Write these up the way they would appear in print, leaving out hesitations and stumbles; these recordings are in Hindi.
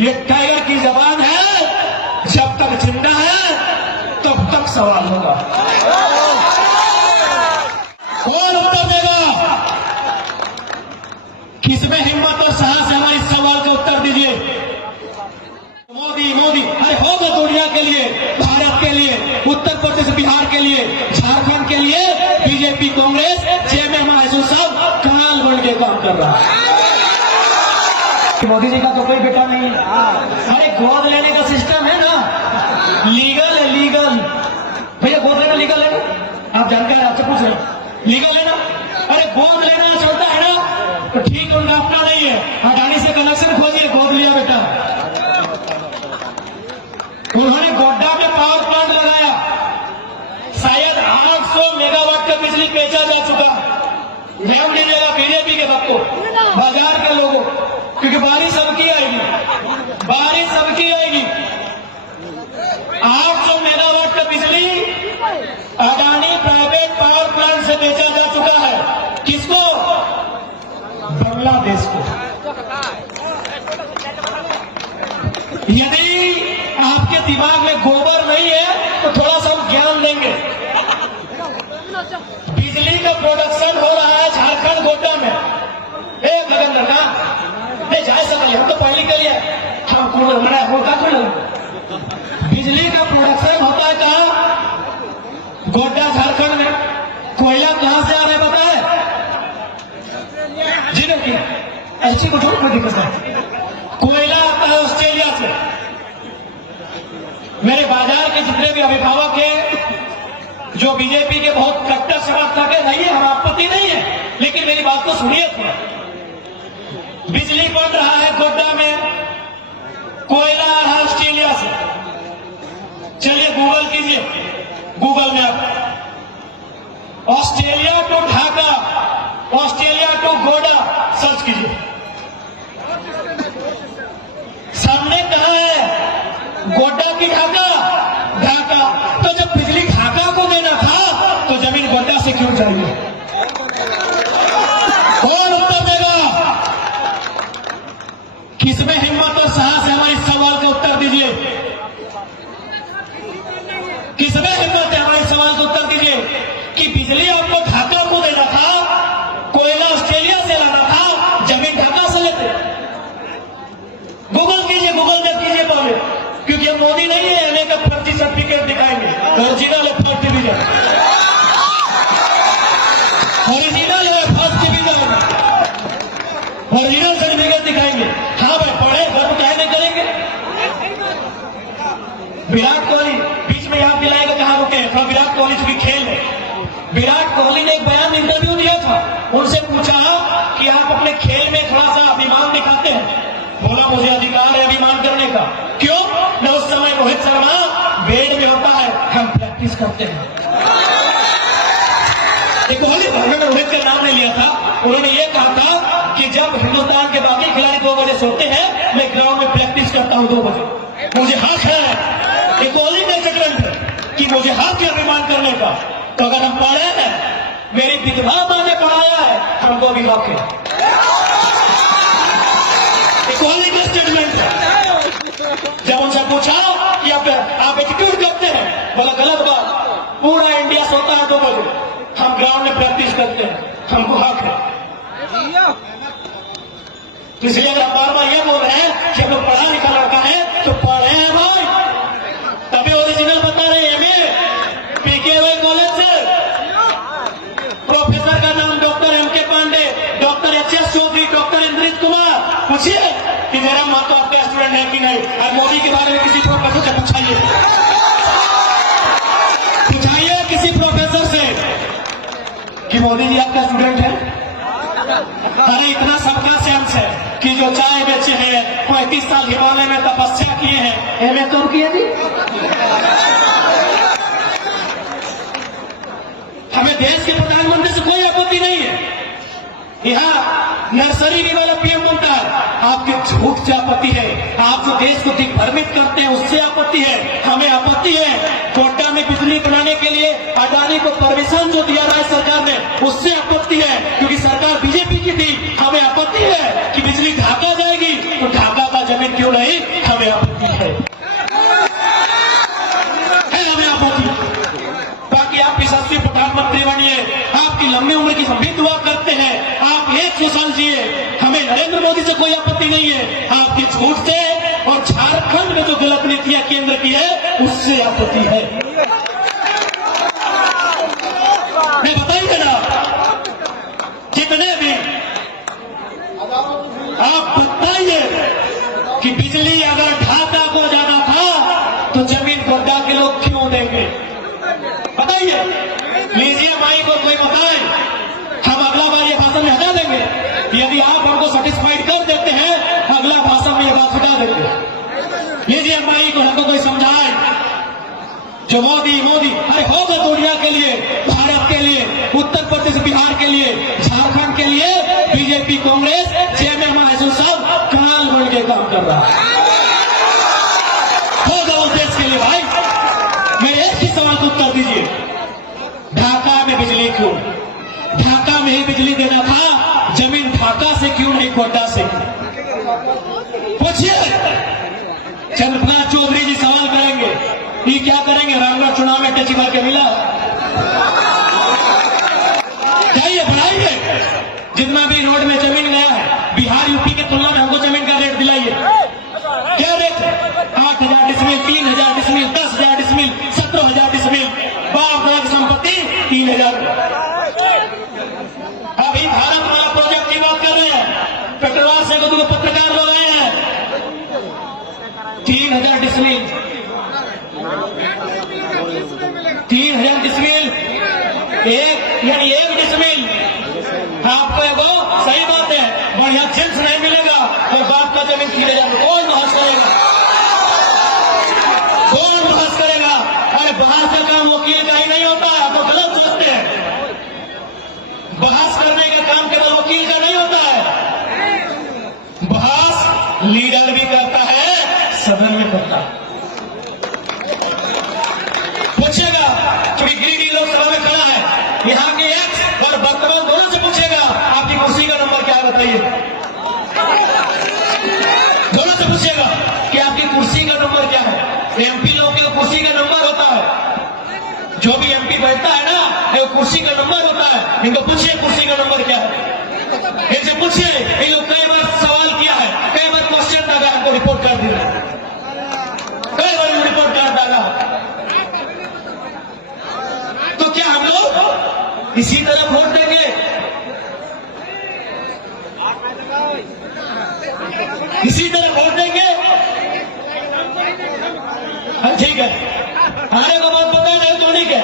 ये टाइगर की जबान है, जब तक जिंदा है तब तक सवाल होगा। कौन उत्तर देगा? किसमें हिम्मत और साहस है हमारे इस सवाल का उत्तर दीजिए। मोदी मोदी अरे होगा दुनिया के लिए, भारत के लिए, उत्तर प्रदेश बिहार के लिए, झारखंड के लिए बीजेपी कांग्रेस जेएमएम महाजन साहब काल बन के काम कर रहा है। मोदी जी का तो कोई बेटा नहीं है। अरे गोद लेने का सिस्टम है ना, लीगल है, लीगल। भैया गोद लेना लीगल है ना? आप जानकार हैं, आपसे पूछ रहे हैं, लीगल है ना? अरे गोद लेना चलता है ना, तो ठीक उनका अपना नहीं है। अडानी से कनेक्शन खोजिए, गोद लिया बेटा। उन्होंने गोड्डा में पावर प्लांट लगाया, शायद 800 मेगावाट का बिजली बेचा जा चुका। ध्यान दीजिएगा बीजेपी के सबको, बाजार के लोगों, क्योंकि बारिश सबकी आएगी, बारिश सबकी आएगी। 800 मेगावाट का बिजली अडानी प्राइवेट पावर प्लांट से बेचा जा चुका है। किसको? बांग्लादेश को। यदि आपके दिमाग में गोबर नहीं है तो थोड़ा सा हम ज्ञान देंगे। बिजली का प्रोडक्शन हो रहा है झारखंड गोड्डा में। एक गगन का नहीं जा सकते, हम तो पहले के लिए हम बिजली का प्रोडक्शन होता है कहाँ? गोड्डा झारखंड में। कोयला कहां से आ रहा है पता है? जी नहीं, ऐसी को कोई दिक्कत है। कोयला आता है ऑस्ट्रेलिया से। मेरे बाजार के जितने भी अभिभावक हैं जो बीजेपी के बहुत कट्टर समर्थक है, नहीं है, हम आपत्ति नहीं है, लेकिन मेरी बात को सुनिए थोड़ा। बिजली बन रहा है गोड्डा में, कोयला आ रहा है ऑस्ट्रेलिया से। चलिए गूगल कीजिए, Google map, Australia to Dhaka, Australia to Godda search कीजिए। सामने कहां है? गोड्डा की ढाका, ढाका। तो जब बिजली ढाका को देना था तो जमीन गोड्डा से क्यों चाहिए? कौन उत्तर देगा? किसमें हिम्मत और साहस है हमारे इस सवाल का उत्तर दीजिए। किसमें हिम्मत है हमारे सवाल का उत्तर दीजिए कि बिजली आपको ढाका को देना था, कोयला ऑस्ट्रेलिया से लाना था, जमीन ढाका से लेते। गूगल कीजिए, गूगल मैप कीजिए पहले, क्योंकि हम मोदी नहीं है एमए का 25 सर्टिफिकेट दिखाएंगे। ओरिजिनल है फर्स्ट डिवीजन, ओरिजिनल है फर्स्ट डिवीजन, ओरिजिनल सर्टिफिकेट दिखाएंगे। हाँ भाई पढ़े, गर्व काहे नहीं करेंगे? विराट कोहली बीच में याद दिलाएगा कहां रुके हैं, थोड़ा विराट कोहली चूंकि खेल है। विराट कोहली ने एक बयान इंटरव्यू दिया था, उनसे पूछा कि आप अपने खेल में थोड़ा सा अभिमान दिखाते हैं। बोला मुझे अधिकार है अभिमान करने का। क्यों? न उस समय रोहित शर्मा बेड में होता है, हम प्रैक्टिस करते हैं। कोहली भगवान रोहित का नाम नहीं लिया था, उन्होंने ये कहा था कि जब हिंदुस्तान के बाकी खिलाड़ी 2 बजे सोते हैं, मैं ग्राउंड में प्रैक्टिस करता हूं 2 बजे। मुझे हक है, कोहली का स्टेटमेंट है कि मुझे हक है अभिमान करने का। तो अगर हम पढ़े हैं, मेरी विधवा मां ने पढ़ाया है, हमको भी हक है। कोहली का स्टेटमेंट है। जब उनसे पूछा कि आप एटीट्यूड करते हैं, बोला गलत बात, पूरा इंडिया सोता है 2 बजे, हम ग्राउंड में प्रैक्टिस करते हैं, हमको हक है। इसलिए अगर बार बार ये बोल रहे हैं कि हम लोग पढ़ा लिखा लड़का है तो पढ़े हैं भाई, तभी ओरिजिनल बता रहे हैं। एमए पीकेवाई कॉलेज से प्रोफेसर का नाम doctor MK Pandey, doctor HS Chaudhary, doctor Indrit Kumar. पूछिए कि मेरा माँ तो आपके स्टूडेंट है कि नहीं। और मोदी के बारे में किसी प्रोफेसर से पूछाइए, पूछाइए किसी प्रोफेसर से कि मोदी जी आपका स्टूडेंट है। अरे इतना सबका सेंस है कि जो चाय बेचे हैं, 35 साल हिमालय में तपस्या किए हैं, एमए तो किए नहीं। हमें देश के प्रधानमंत्री से कोई आपत्ति नहीं है। यहाँ नर्सरी भी वाला पीएम बोलता है, आपके झूठ से आपत्ति है, आप जो देश को दिग्भ्रमित करते हैं उससे आपत्ति है। हमें आपत्ति है गोड्डा में बिजली बनाने के लिए अडानी को परमिशन जो दिया राज्य सरकार ने, उससे आपत्ति है, क्योंकि सरकार बीजेपी की थी। हमें आपत्ति है कि बिजली ढाका जाएगी तो ढाका का जमीन क्यों नहीं हमें आपत्ति है हमें आपत्ति। बाकी आप यशस्वी प्रधानमंत्री बनिए, आपकी लंबी उम्र की हम भी दुआ करते हैं, आप 100 साल जिए, हमें नरेंद्र मोदी से कोई आपत्ति नहीं है। आपके झूठ से और झारखंड में जो गलत नीतियां केंद्र की है उससे आपत्ति है। मैं बताइए ना, जितने भी आप बताइए कि बिजली अगर ढाका को जाना था तो जमीन गड्ढा के लोग क्यों देंगे? बताइए, लीजिए माई को कोई बताए, हम अगला बार ये भाषण में हटा देंगे। यदि आप हमको सेटिस्फाइड कर देते हैं, अगला भाषण में ये बात हटा देंगे। लीजिए माई को हमको कोई समझाए, जो मोदी मोदी अरे होगा दुनिया के लिए, भारत के लिए, उत्तर प्रदेश बिहार के लिए, झारखंड के लिए बीजेपी कांग्रेस जेएमएम महाजन साहब काल बन के काम कर रहा है। होगा उस देश के लिए भाई। मेरे एक ही सवाल का उत्तर दीजिए, ढाका में बिजली क्यों? ढाका में ही बिजली देना था, जमीन ढाका से क्यों नहीं गोड्डा से? पूछिए, चंद्रप्रकाश चौधरी जी सवाल करेंगे, ये क्या करेंगे? रामगढ़ चुनाव में टची मार के मिला, जाइए बढ़ाइए। जितना भी रोड में जमीन गया है, बिहार यूपी के तुलना में हमको जमीन का रेट दिलाइए। क्या rate? 8,000 decimal, 3,000 decimal, 10,000 decimal, 17,000 decimal, बाप दादा की संपत्ति 3,000। अभी भारत वाला प्रोजेक्ट की बात कर रहे हैं, पेट्रोल से को पत्रकार लोग आए हैं, 3,000 डिसमिल, 3,000 डिसमिल, यानी एक डिसमिल आपको एगो सही बात है, बढ़िया जेंस नहीं मिलेगा और बाप का जमीन 3,000। कौन बहस करेगा? कौन बहस करेगा? अरे बहस का काम वकील का ही नहीं होता है, आप तो गलत सोचते हैं। बहस करने का काम केवल वकील का नहीं होता है, बहस लीडर भी करता है, सदन में करता है। पूछेगा, क्योंकि गिरिडीह लोकसभा में खड़ा है, यहाँ के एक्स और वर्तमान दोनों से पूछेगा आपकी कुर्सी का नंबर क्या है बताइए। दोनों से पूछेगा कि आपकी कुर्सी का नंबर क्या है। एमपी लोग की कुर्सी का नंबर होता है, जो भी एमपी बैठता है ना, वो कुर्सी का नंबर होता है। इनको पूछिए कुर्सी का नंबर क्या है, इनसे पूछिए। इन लोग कई बार सवाल किया है, कई बार क्वेश्चन डाला, हमको रिपोर्ट कर दिया, कई बार रिपोर्ट कर डाला। तो क्या हम लोग इसी तरह वोट देंगे? इसी तरह वोट देंगे? ठीक है, आने का बात पता है नहीं तो नहीं के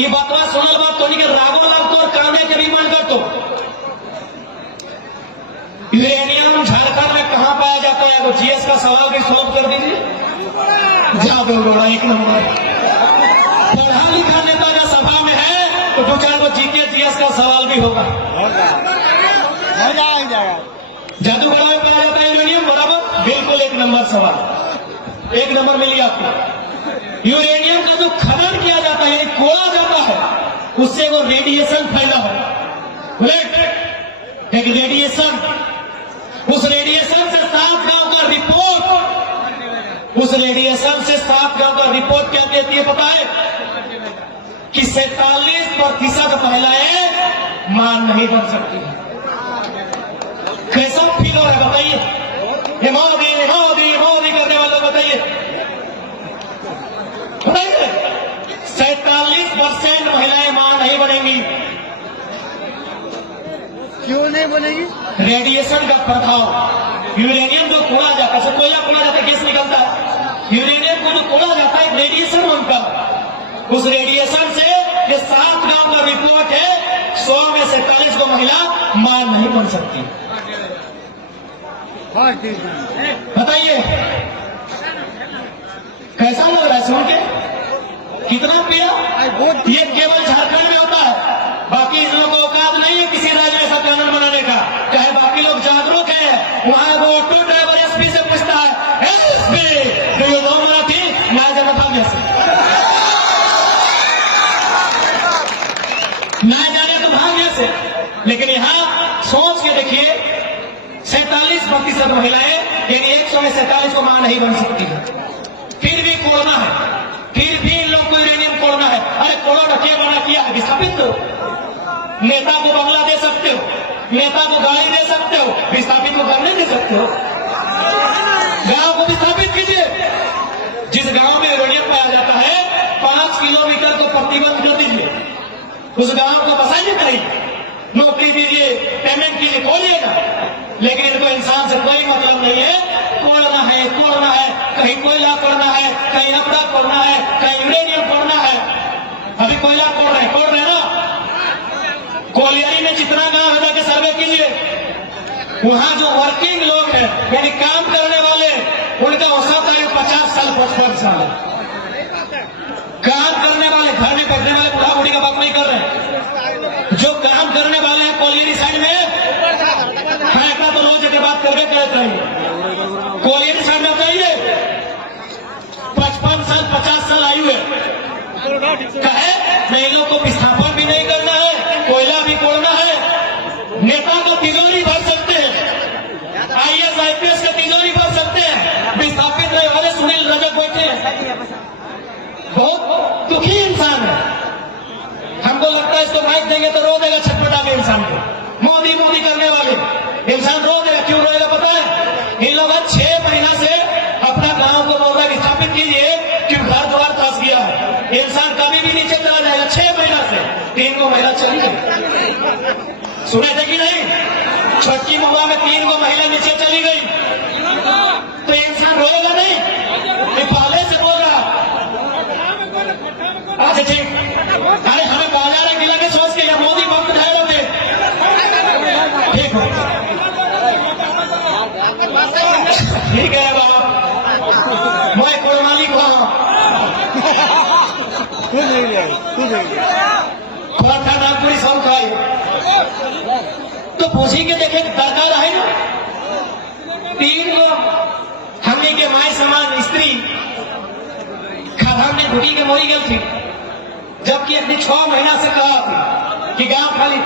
ये बात सुनल बात तो नहीं के राघव लाभ तो और कान्हे के रिमांड कर। तो यूरेनियम झारखंड में कहां पाया जाता है? वो जीएस का सवाल भी सॉल्व कर दीजिए। जा बेगोड़ा एक नंबर पढ़ा लिखा नेता का सभा में है तो 2-4 को जीके जीएस का सवाल भी होगा। जादूगढ़ में पाया जाता है यूरेनियम, बराबर, बिल्कुल 1 नंबर सवाल, 1 नंबर मिली आपको। यूरेनियम का जो खनन किया जाता है, कोड़ा जाता है, उससे वो रेडिएशन फैला है, एक रेडिएशन। उस रेडिएशन से 7 गांव का रिपोर्ट, उस रेडिएशन से 7 गांव का रिपोर्ट क्या कहती है पता है? कि 47% महिलाएं मां नहीं बन सकती। कैसा फील हो रहा है बताइए? मोदी मोदी मोदी करने वाले बताइए, बताइए 47% महिलाएं मां नहीं बनेंगी। क्यों नहीं बनेगी? रेडिएशन का प्रभाव। यूरेनियम जो कोड़ा जाता है, कोयला कोड़ा जाता है, गैस निकलता है, यूरेनियम को जो कोड़ा जाता है रेडिएशन उनका, उस रेडिएशन से ये 7 गांव का रिपोर्ट है, 100 में 47 को महिला मां नहीं बन सकती। बताइए कैसा लग रहा है सुन के? कितना प्रिय? ये केवल झारखंड में होता है, बाकी इन लोगों को औकात नहीं है किसी राज्य में ऐसा कानून बनाने का। चाहे बाकी लोग जागरूक है, वहां वो ऑटो ड्राइवर एसपी से पूछता है, एसपी तो ये दो मराठी मैं जाना भाग्य से, मैं जाने तो भाग्य से। लेकिन यहाँ सोच के देखिए, 47% महिलाएं इन 147 को मां नहीं बन सकती है। फिर भी कोड़ना है, फिर भी इन लोग को यूरेनियम कोड़ना है। अरे कोड़ो ना, क्या बना किया है, विस्थापित करो। नेता को बंगला दे सकते हो, नेता को गाड़ी दे सकते हो, विस्थापित को घर नहीं दे सकते हो। गांव को विस्थापित कीजिए। जिस गांव में यूरेनियम पाया जाता है 5 किलोमीटर को प्रतिबंध कर दीजिए, उस गांव को बसाइए, नहीं नौकरी दीजिए, पेमेंट कीजिए, खोलिएगा। लेकिन इनको इंसान से कोई मतलब नहीं है। कोड़ना है, कोड़ना है, कहीं कोयला कोड़ना है, कहीं अपना कोड़ना है, कहीं यूरेनियम कोड़ना है। अभी कोयला कोड़ रहे ना। कोलियारी में जितना गांव है जाके सर्वे कीजिए, वहां जो वर्किंग लोग हैं, यानी काम करने वाले, उनका औसत आयु 50 साल 55 साल है। काम करने वाले, घर में बैठने वाले बुढ़ा बुढ़ी का बात नहीं कर रहे। जो काम करने वाले हैं कोलियारी साइड में, इतना तो रोज एक बात करके करते हैं। कोलियारी साइड में बताइए 55 साल 50 साल आयु है, कहे नहीं, लोग को विस्थापन भी नहीं करना है, कोयला भी कोड़ना है। नेता का तिजोरी भर सकते हैं, IAS IPS का तिजोरी भर सकते हैं, विस्थापित रहे वाले सुनील रजक बैठे हैं। बहुत दुखी इंसान है। हमको लगता है इसको माइक देंगे तो रो देगा, छटपटा के इंसान को। मोदी मोदी करने वाले इंसान रो देगा। क्यों रोएगा पता है? इन लोगों 6 महीना से अपना गांव को बोल रहा है स्थापित कीजिए, क्यों घर द्वार फंस गया है। इंसान कभी भी नीचे चला जाएगा। 6 महीना से 3 गो महिला चली गई, सुने थे कि नहीं? छठी महुआ में 3 गो महिला नीचे चली गई, तो इंसान रोएगा नहीं? ये पहले से बोल रहा। अच्छा ठीक, अरे हमें बाजार गिला के सोच के मोदी वक्त ढाई होते, ठीक है, ठीक है बाबा, मैं कोई मालिक वहां था नागपुरी सौ खाए तो पूछी के देखे दरकार है ना। 3 लोग हमने के माए समान स्त्री खदान में घुटी के मोरी गई थी, जबकि अपनी 6 महीना से कहा कि गांव खाली